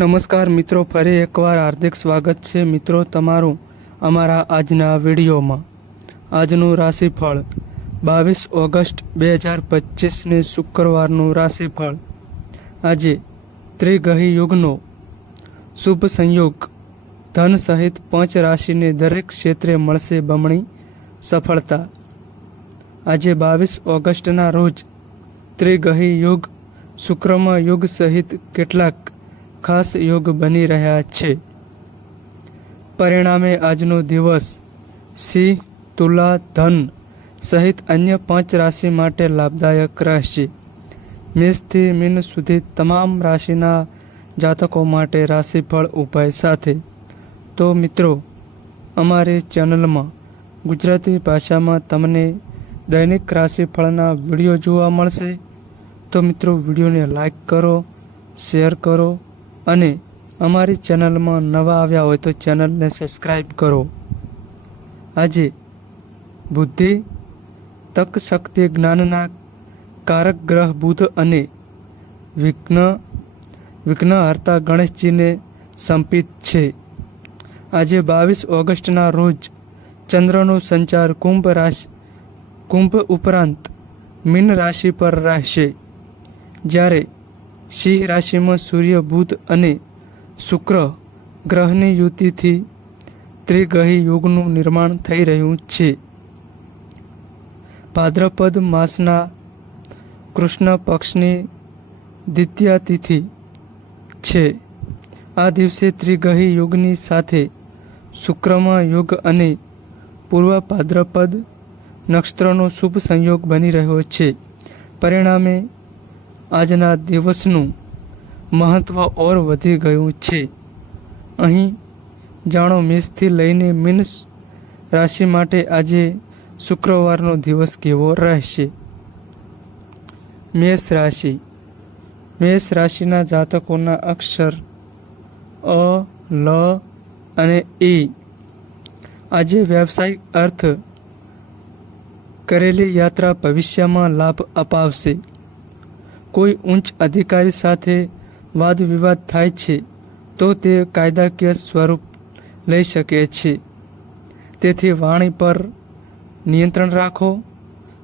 નમસ્કાર મિત્રો, ફરી એકવાર હાર્દિક સ્વાગત છે મિત્રો તમારું અમારા આજના વિડીયોમાં. આજનું રાશિફળ બાવીસ ઓગસ્ટ બે હજાર પચીસને શુક્રવારનું રાશિફળ. આજે ત્રિગહી યુગનો શુભ સંયોગ ધન સહિત પાંચ રાશિને દરેક ક્ષેત્રે મળશે બમણી સફળતા. આજે બાવીસ ઓગસ્ટના રોજ ત્રિગહી યુગ, શુક્રમા યુગ સહિત કેટલાક ખાસ યોગ બની રહ્યા છે. પરિણામે આજનો દિવસ સિંહ, તુલા, ધન સહિત અન્ય પાંચ રાશિ માટે લાભદાયક રહેશે. મેષથી મીન સુધી તમામ રાશિના જાતકો માટે રાશિફળ ઉપાય સાથે. તો મિત્રો, અમારી ચેનલમાં ગુજરાતી ભાષામાં તમને દૈનિક રાશિફળના વીડિયો જોવા મળશે. તો મિત્રો, વિડીયોને લાઈક કરો, શેર કરો અને અમારી ચેનલમાં નવા આવ્યા હોય તો ચેનલને સબસ્ક્રાઈબ કરો. આજે બુદ્ધિ, તક શક્તિ, જ્ઞાનના કારક ગ્રહ બુધ અને વિઘ્ન, વિઘ્નહર્તા ગણેશજીને સંપિત છે. આજે બાવીસ ઓગસ્ટના રોજ ચંદ્રનો સંચાર કુંભ રાશિ, કુંભ ઉપરાંત મીન રાશિ પર રહેશે. જ્યારે સિંહ રાશિમાં સૂર્ય, બુધ અને શુક્ર ગ્રહની યુતિથી ત્રિગહી યુગનું નિર્માણ થઈ રહ્યું છે. ભાદ્રપદ માસના કૃષ્ણ પક્ષની દ્વિતીય તિથિ છે. આ દિવસે ત્રિગહી યુગની સાથે શુક્રમાં યુગ અને પૂર્વ ભાદ્રપદ નક્ષત્રનો શુભ સંયોગ બની રહ્યો છે. પરિણામે આજના દિવસનું મહત્ત્વ ઓર વધી ગયું છે. અહીં જાણો મેષથી લઈને મિન્સ રાશિ માટે આજે શુક્રવારનો દિવસ કેવો રહેશે? મેષ રાશિ. મેષ રાશિના જાતકોના અક્ષર અ, લ અને ઈ આજે વ્યવસાયિક અર્થ કરેલી યાત્રા ભવિષ્યમાં લાભ અપાવશે. કોઈ ઉચ્ચ અધિકારી સાથે વાદ વિવાદ થાય છે, તો તે કાયદાકીય સ્વરૂપ લઈ શકે છે. તેથી વાણી પર નિયંત્રણ રાખો,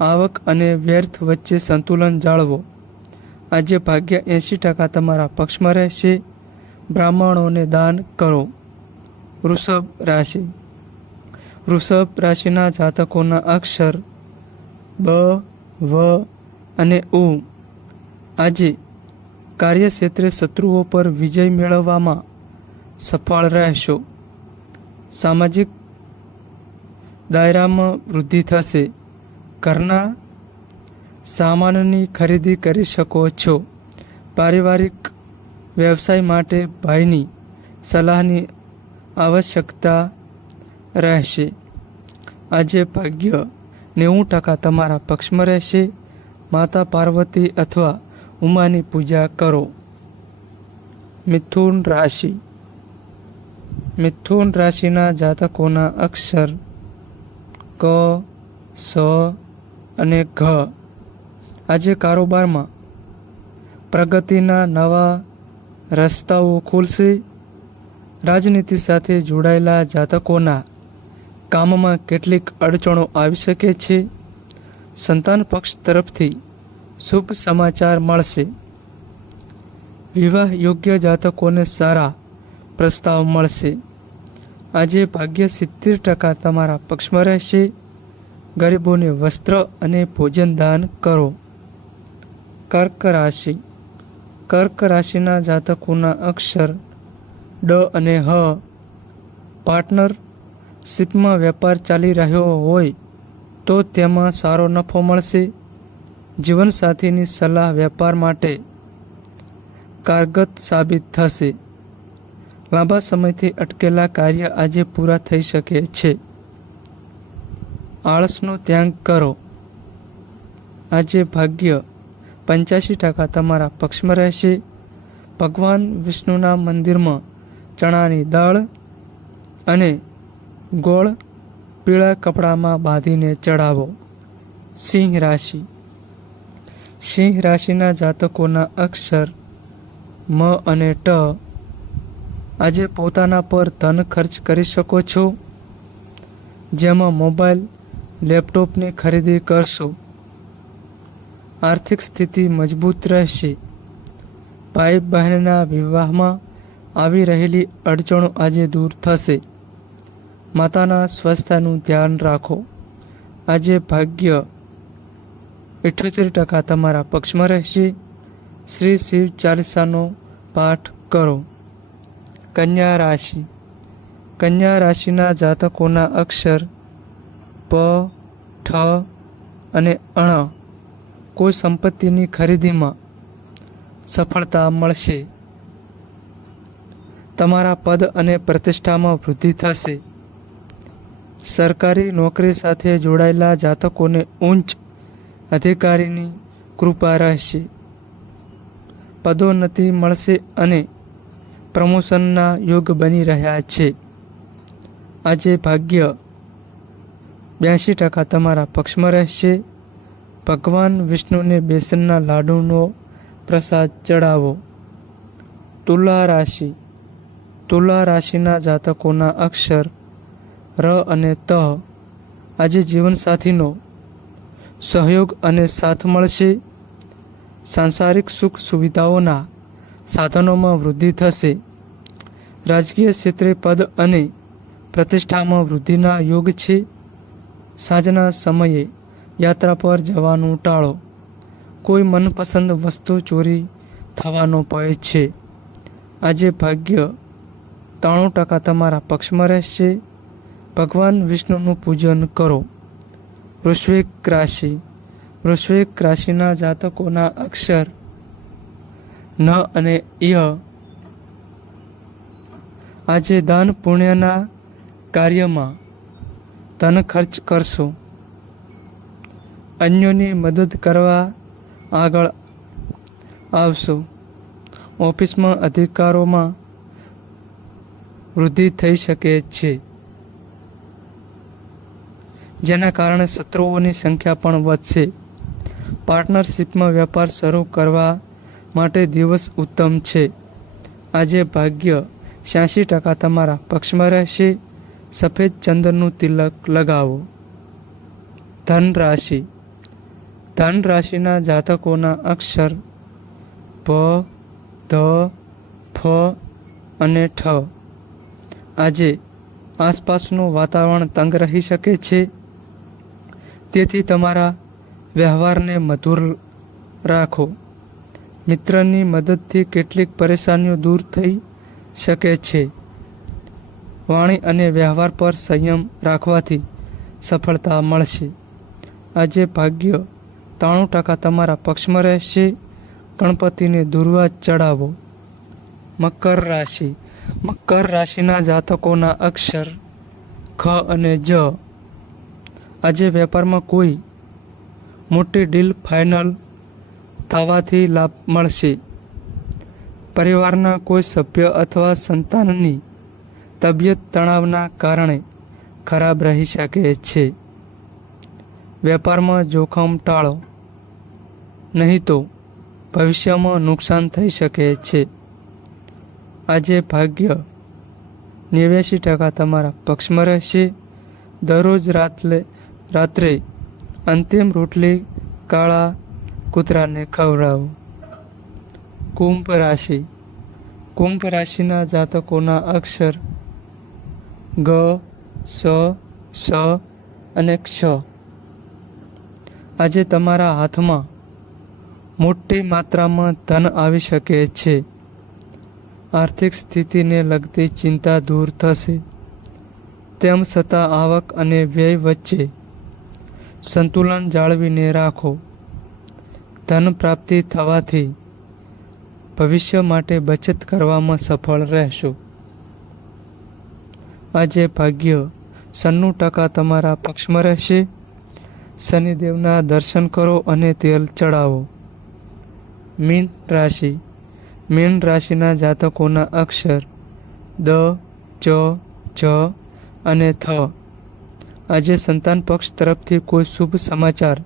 આવક અને વ્યર્થ વચ્ચે સંતુલન જાળવો. આજે ભાગ્ય એંશી ટકા તમારા પક્ષમાં રહેશે. બ્રાહ્મણોને દાન કરો. વૃષભ રાશિ. વૃષભ રાશિના જાતકોના અક્ષર બ, વ અને ઉ. આજે કાર્યક્ષેત્રે શત્રુઓ પર વિજય મેળવવામાં સફળ રહેશો. સામાજિક દાયરામાં વૃદ્ધિ થશે. ઘરના સામાનની ખરીદી કરી શકો છો. પારિવારિક વ્યવસાય માટે ભાઈની સલાહની આવશ્યકતા રહેશે. આજે ભાગ્ય નેવું ટકા તમારા પક્ષમાં રહેશે. માતા પાર્વતી અથવા ઉમાની પૂજા કરો. મિથુન રાશિ. મિથુન રાશિના જાતકોના અક્ષર ક, સ અને ઘ. આજે કારોબારમાં પ્રગતિના નવા રસ્તાઓ ખુલશે. રાજનીતિ સાથે જોડાયેલા જાતકોના કામમાં કેટલીક અડચણો આવી શકે છે. સંતાન પક્ષ તરફથી શુભ સમાચાર મળશે. વિવાહ યોગ્ય જાતકોને સારા પ્રસ્તાવ મળશે. આજે ભાગ્ય સિત્તેર ટકા તમારા પક્ષમાં રહેશે. ગરીબોને વસ્ત્ર અને ભોજન દાન કરો. કર્ક રાશિ. કર્ક રાશિના જાતકોના અક્ષર ડ અને હ. પાર્ટનર શિપમાં વેપાર ચાલી રહ્યો હોય તો તેમાં સારો નફો મળશે. જીવનસાથીની સલાહ વેપાર માટે કારગત સાબિત થશે. લાંબા સમયથી અટકેલા કાર્ય આજે પૂરા થઈ શકે છે. આળસનો ત્યાગ કરો. આજે ભાગ્ય પંચ્યાસી ટકા તમારા પક્ષમાં રહેશે. ભગવાન વિષ્ણુના મંદિરમાં ચણાની દાળ અને ગોળ પીળા કપડામાં બાંધીને ચડાવો સિંહ રાશિ. સિંહ રાશિના જાતકોના અક્ષર મ અને ટ આજે પોતાના પર ધન ખર્ચ કરી શકો છો. જેમાં મોબાઈલ, લેપટોપની ખરીદી કરશો. આર્થિક સ્થિતિ મજબૂત રહેશે. ભાઈ બહેનના વિવાહમાં આવી રહેલી અડચણો આજે દૂર થશે. માતાના સ્વસ્થતાનું ધ્યાન રાખો. આજે ભાગ્ય ઇઠ્યોતેર ટકા તમારા પક્ષમાં રહેશે. શ્રી શિવ ચાલીસાનો પાઠ કરો. કન્યા રાશિ. કન્યા રાશિના જાતકોના અક્ષર પ, ઠ અને અણ કોઈ સંપત્તિની ખરીદીમાં સફળતા મળશે. તમારા પદ અને પ્રતિષ્ઠામાં વૃદ્ધિ થશે. સરકારી નોકરી સાથે જોડાયેલા જાતકોને ઉચ્ચ અધિકારીની કૃપા રહેશે. પદોન્નતિ મળશે અને પ્રમોશનના યોગ બની રહ્યા છે. આજે ભાગ્ય બ્યાસી ટકા તમારા પક્ષમાં રહેશે. ભગવાન વિષ્ણુને બેસનના લાડુનો પ્રસાદ ચડાવો. તુલા રાશિ. તુલા રાશિના જાતકોના અક્ષર ર અને ત. આજે જીવનસાથીનો સહયોગ અને સાથ મળશે. સાંસારિક સુખ સુવિધાઓના સાધનોમાં વૃદ્ધિ થશે. રાજકીય ક્ષેત્રે પદ અને પ્રતિષ્ઠામાં વૃદ્ધિના યોગ છે. સાંજના સમયે યાત્રા પર જવાનું ટાળો. કોઈ મનપસંદ વસ્તુ ચોરી થવાનો ભય છે. આજે ભાગ્ય ત્રાણું ટકા તમારા પક્ષમાં રહેશે. ભગવાન વિષ્ણુનું પૂજન કરો. વૃશ્વિક રાશિ. વૃશ્વિક રાશિના જાતકોના અક્ષર ન અને ય. આજે દાન પુણ્યના કાર્યમાં ધન ખર્ચ કરશો. અન્યોની મદદ કરવા આગળ આવશો. ઓફિસમાં અધિકારોમાં વૃદ્ધિ થઈ શકે છે. જેના કારણે શત્રુઓની સંખ્યા પણ વધશે. પાર્ટનરશિપમાં વેપાર શરૂ કરવા માટે દિવસ ઉત્તમ છે. આજે ભાગ્ય છ્યાસી ટકા તમારા પક્ષમાં રહેશે. સફેદ ચંદનનું તિલક લગાવો. ધન રાશિ ધન રાશિના જાતકોના અક્ષર ભ ધ, ફ અને ઠ. આજે આસપાસનું વાતાવરણ તંગ રહી શકે છે. તેથી તમારા વ્યવહારને મધુર રાખો. મિત્રની મદદથી કેટલીક પરેશાનીઓ દૂર થઈ શકે છે. વાણી અને વ્યવહાર પર સંયમ રાખવાથી સફળતા મળશે. આજે ભાગ્ય ત્રાણું ટકા તમારા પક્ષમાં રહેશે. ગણપતિને દુર્વા ચડાવો મકર રાશિ. મકર રાશિના જાતકોના અક્ષર ખ અને જ. આજે વેપારમાં કોઈ મોટી ડીલ ફાઇનલ થવાથી લાભ મળશે. પરિવારના કોઈ સભ્ય અથવા સંતાનની તબિયત તણાવના કારણે ખરાબ રહી શકે છે. વેપારમાં જોખમ ટાળો. નહીં તો ભવિષ્યમાં નુકસાન થઈ શકે છે. આજે ભાગ્ય નેવ્યાસી ટકા તમારા પક્ષમાં રહેશે. દરરોજ રાત્રે રાત્રે અંતિમ રોટલી કાળા કૂતરાને ખવડાવો. કુંભ રાશિ. કુંભ રાશિના જાતકોના અક્ષર ગ, સ સ અને ક્ષ. આજે તમારા હાથમાં મોટી માત્રામાં ધન આવી શકે છે. આર્થિક સ્થિતિને લગતી ચિંતા દૂર થશે. તેમ છતાં આવક અને વ્યય વચ્ચે સંતુલન જાળવીને રાખો. ધન પ્રાપ્તિ થવાથી ભવિષ્ય માટે બચત કરવામાં સફળ રહેશો. આજે ભાગ્ય સન્નું ટકા તમારા પક્ષમાં રહેશે. શનિદેવના દર્શન કરો અને તેલ ચડાવો. મીન રાશિ. મીન રાશિના જાતકોના અક્ષર દ, ચ જ અને થ. આજે સંતાન પક્ષ તરફથી કોઈ શુભ સમાચાર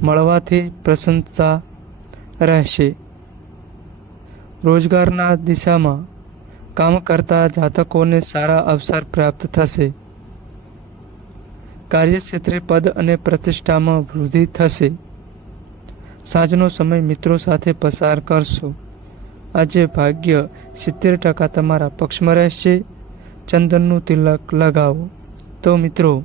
મળવાથી પ્રસન્નતા રહેશે. રોજગારના દિશામાં કામ કરતા જાતકોને સારા અવસર પ્રાપ્ત થશે. કાર્યક્ષેત્રે પદ અને પ્રતિષ્ઠામાં વૃદ્ધિ થશે. સાંજનો સમય મિત્રો સાથે પસાર કરશો. આજે ભાગ્ય સિત્તેર ટકા તમારા પક્ષમાં રહેશે. ચંદનનું તિલક લગાવો. તો મિત્રો